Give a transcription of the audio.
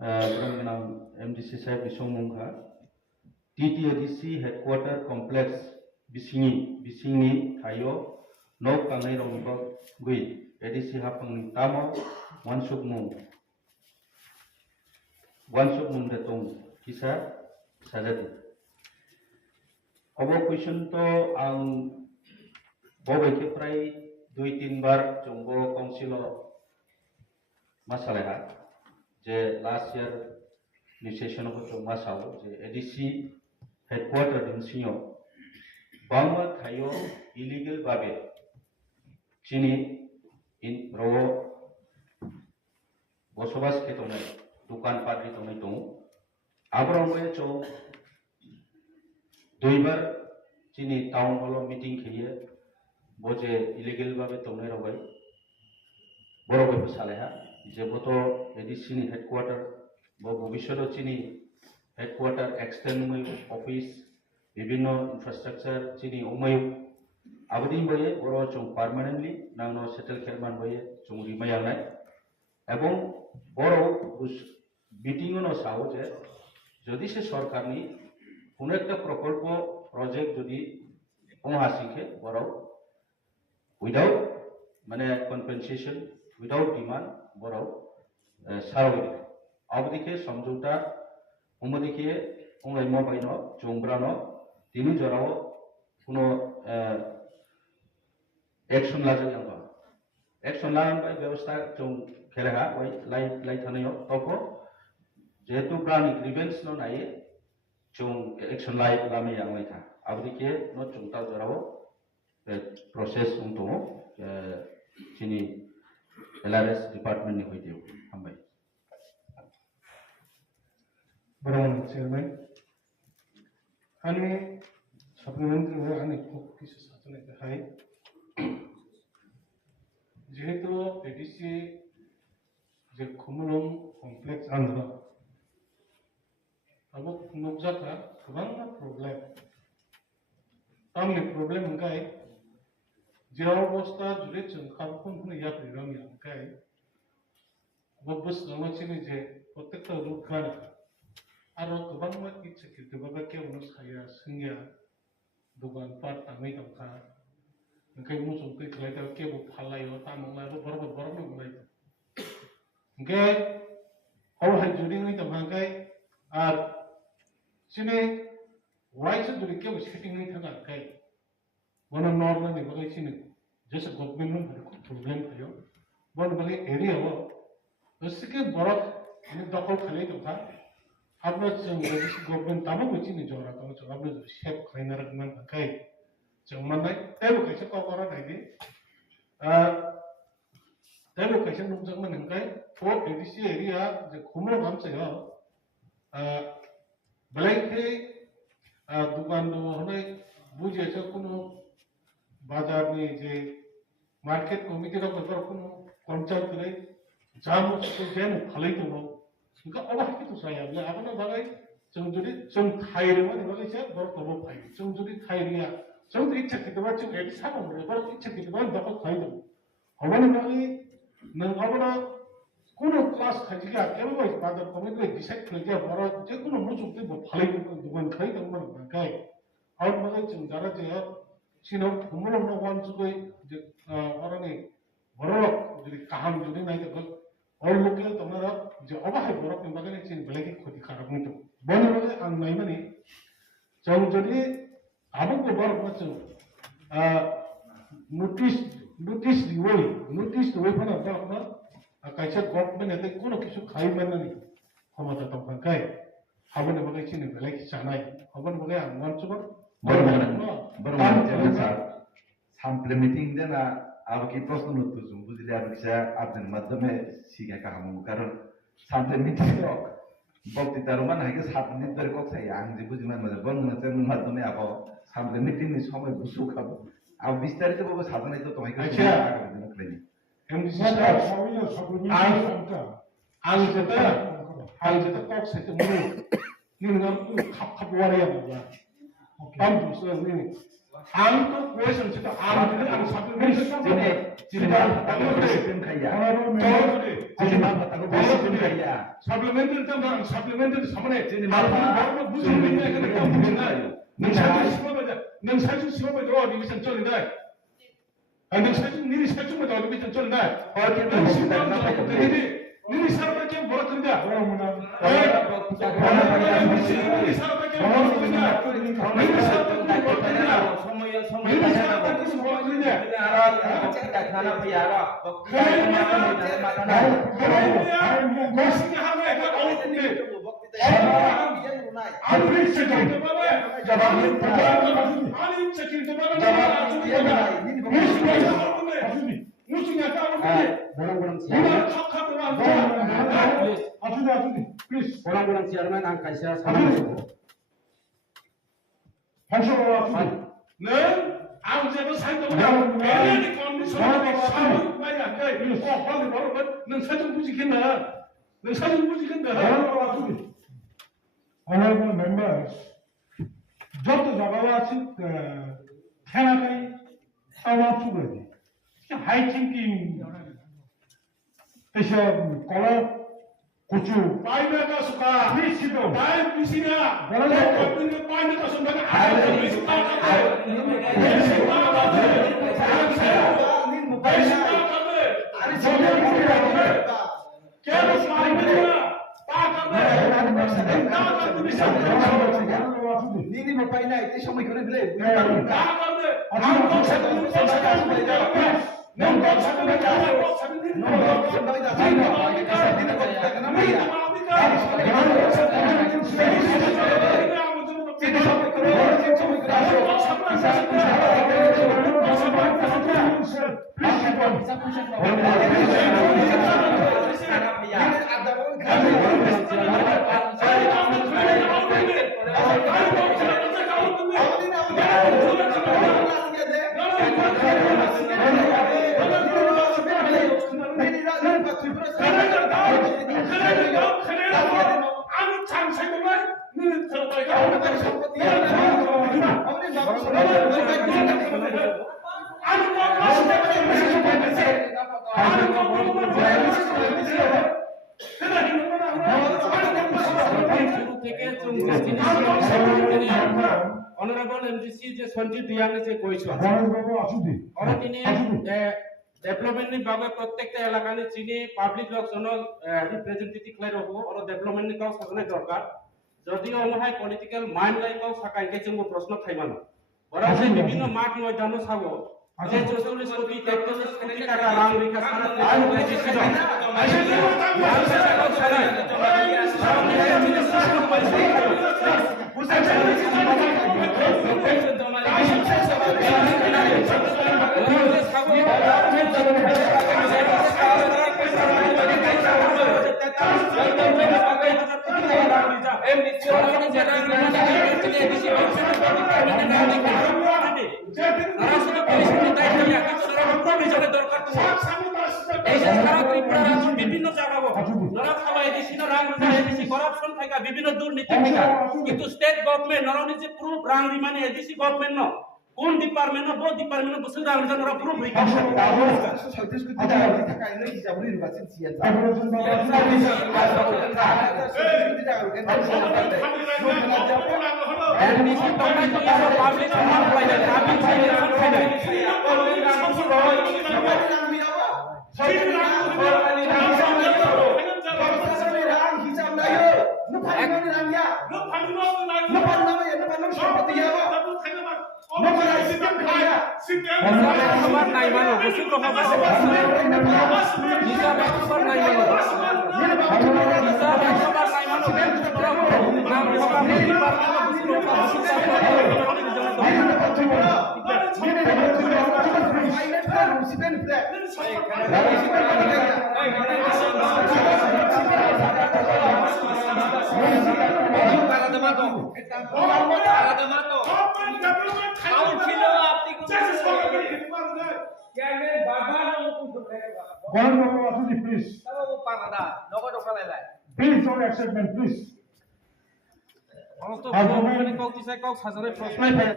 Brahmanam MDC Sahib Isomungha, TTADC Headquarter Complex Bisingi Thayo, No Kangai Romba Gui, ADC Hapang Tamo, Wansuk Mung Detong, Kisa Sajati. Our question to ang Bobe Kiprai, 2-3 bar Jumbo Council Masaleha. J last year नि session को जो मासाओ जे ADC headquarter दिन सियो बांगमा थायो illegal बाबे चिनी इन रो बसोबास के तोने दुकान पार्टी तोने तो आबरो में जो दुईबार चिनी टाउन हॉल मीटिंग किए बोझे इलीगल बाबे तोने रो भाई बड़ो भाई सालेहा जेबोतो एडीसी नि हेडक्वार्टर बो भविष्य चिनी हेडक्वार्टर एक्सटर्नल ऑफिस विभिन्न इंफ्रास्ट्रक्चर चिनी उमय आबदी बये बरो जों परमानेंटली नांनो सेटल खेरमान बये जों रिमायानाय एवं बरो मीटिंग नो साव जे जदि से सरकारनि कोनो एकटा प्रकल्प प्रोजेक्ट जदि ओहासिखे बरो विदाउट माने कम्पेनसेशन विदाउट डिमांड बरो सारवे अबदिके समझौता उमदिके उंगै मोबाइनो जोंब्रानो तिनि जराव कुनो एक्शन लाजोंबा एक्शन लानानै व्यवस्था जों खेलेहा वै लाइ थानायाव तको जेहेतु ब्रानि ग्रीवेंस नो नाये जों एक्शन लामै आंलाय था अबदिके नो जोंता जराव प्रोसेस उंतो चिनी LRS डिपार्टमेंट ने हुई थी हम भाई बराबर चेयरमैन आने सप्लीमेंट्री में आने को किसी साथ ने कहा है जेहेतु एडीसी जे कुमुलम कॉम्प्लेक्स आंध्र अब नुकजा का कबांगा प्रॉब्लम तामने प्रॉब्लम उनका है जेराव बस्ता जुले चंखाबुन हुने या प्रिराम या काय वो बस नमचिने जे प्रत्येक रूप खाना आरो गोबां मा इच्छा किते बाबा के उनो साया संज्ञा दुकान पाट तामै तंखा नकै मुसुम कै खलायता के बो फालायो तामंला बो बरबर नंलाय गे औ हाय जुदि नै तंखाय आर सिने वाइस जुदि के बो सेटिंग नै थाना काय वन नॉर्मल ने बगै सिने जैसे गवर्नमेंट में बड़े कुछ प्रॉब्लम है वन बगै एरिया हो उसके बरफ ने दखल खाले तो था आपने जैसे गवर्नमेंट तामा कुछ नहीं जोड़ा तो जो आपने शेप खाइना रखना काय जमन नहीं तब कैसे को करा नहीं दे तब कैसे नुक जमन नहीं फोर एडीसी एरिया जो खुमरो हम से हो ब्लैक के दुकान दो हने बुझे से कोनो बाजार में जे मार्केट कमिटी का बदर कोनो कंचाल करे जाम उसको जेन फले तो वो उनका अवाह की तो सही है आपने बागाई चंजुरी चंग थाईरे में बागाई से बर तो वो फाई चंजुरी थाईरिया चंग इच्छा की तो बात चंग एडी साब हमरे बर इच्छा की तो बात दखल फाई दो हमने बागाई न अपना कोनो क्लास खाजिगा केवल वाइस बाजार कमिटी डिसाइड कर दिया बर जे कोनो मुजुक दे फले दुकान खाई तो मन बागाई और बागाई चंग जरा जे सिनो कुमुलो नो वन सुगै जे अरने बरक जुदि काहाम जुदि नाइ त और लोकल तमरा जे अबाहे बरक नि बागने चिन बलेके खति खाराप नि त बने बले आं नाइ माने जों जुदि आबो को बरक मचो नोटिस दिवै फना बरक न काइसा गवर्नमेंट एते कोनो किसु खाइ माननि क्षमता तम काय हाबने बले चिन बलेके जानाय हाबने बले आं मानसुबा बरं sample meeting देना आपकी प्रश्न उत्तर सुन बुझले आप किसा आपने माध्यमे सीखा कहाँ मु कारण sample meeting तो बक्ति तारुमान है कि 7 मिनट दर को सही आंग जी बुझिमान मजे बंग नचर माध्यमे आप sample meeting नि समय बुसु खाबो आप विस्तारित बाबा साधन तो तुम्हें अच्छा आं जता कॉक से तो मुनु नि नंगा खप वारिया बाबा हम दूसरा नि ang to question kita ang supplementary supplementary tentang supplementary samane baru bukan ini kan kita bukan nang satu semua berdoa di bisa jalan dah anda satu ni satu berdoa di bisa jalan dah ini siapa yang buat kerja ini siapa yang buat kerja ini siapa yang buat kerja ini siapa yang buat kerja masih hamba itu awak ni Alif cekir tu mana? Alif cekir tu mana? Musuhnya tahu ni. Bukan kau please. Orang-orang chairman ang kaisa sama. Nen, ang jadi saya tu mana? Ini kondisi orang sama banyak kaya. Oh, baru nen satu bujikan dah. Nen satu bujikan dah. Honorable members, যত জায়গা আছে খেলাটাই আমার চুগড়ি high thinking এসব কলা কুচু Paina ka suka. নিশ্চিত Pain bisina. Boleh. Kapin paina ka suka. Ada bisina ka. Bisina ka. Bisina ka. Kaya paina ka. Nini mo pa ina ito siya may kunin bile. Honorable MDC যে সঞ্জিত দিয়ানে যে কইছো বাবু আসুদি ওরা তিনি development নি ভাবে প্রত্যেকটা এলাকানে চিনি পাবলিক লোকজনক রিপ্রেজেন্টেটিভ লাই রব ওরা ডেভেলপমেন্ট নি কাউ সাজনে দরকার যদিও অনহাই পলিটিক্যাল মাইন্ড লাই কাউ সাকাইকে जों প্রশ্ন থাইমানো ওরা যে বিভিন্ন মাঠ ময়দানো সাবো যে 44 কোটি 43 কোটি টাকা রাং বিকাশ করার বিভিন্ন জায়গা নরা খাওয়া এডিসি না রাং রোজা এডিসি করাপশন থাকা বিভিন্ন দুর্নীতি থাকা কিন্তু স্টেট গভর্নমেন্ট নরনি যে প্রুফ রাং রিমানি এডিসি গভর্নমেন্ট ন কোন ডিপার্টমেন্ট বো ডিপার্টমেন্ট বসে রাং রোজা নরা প্রুফ রিকা এডিসি টমাই তো পাবলিক সম্মান পাইলে পাবলিক সাইলেশন খাইলে Khbar nai mano, busuk ko khbar. Nisa ba khbar nai mano. Nisa ba khbar nai mano. Na khbar ni par mano busuk ko please. Please don't accept me, please. Kalau tu, kalau ni kau kisah kau sahaja prospek.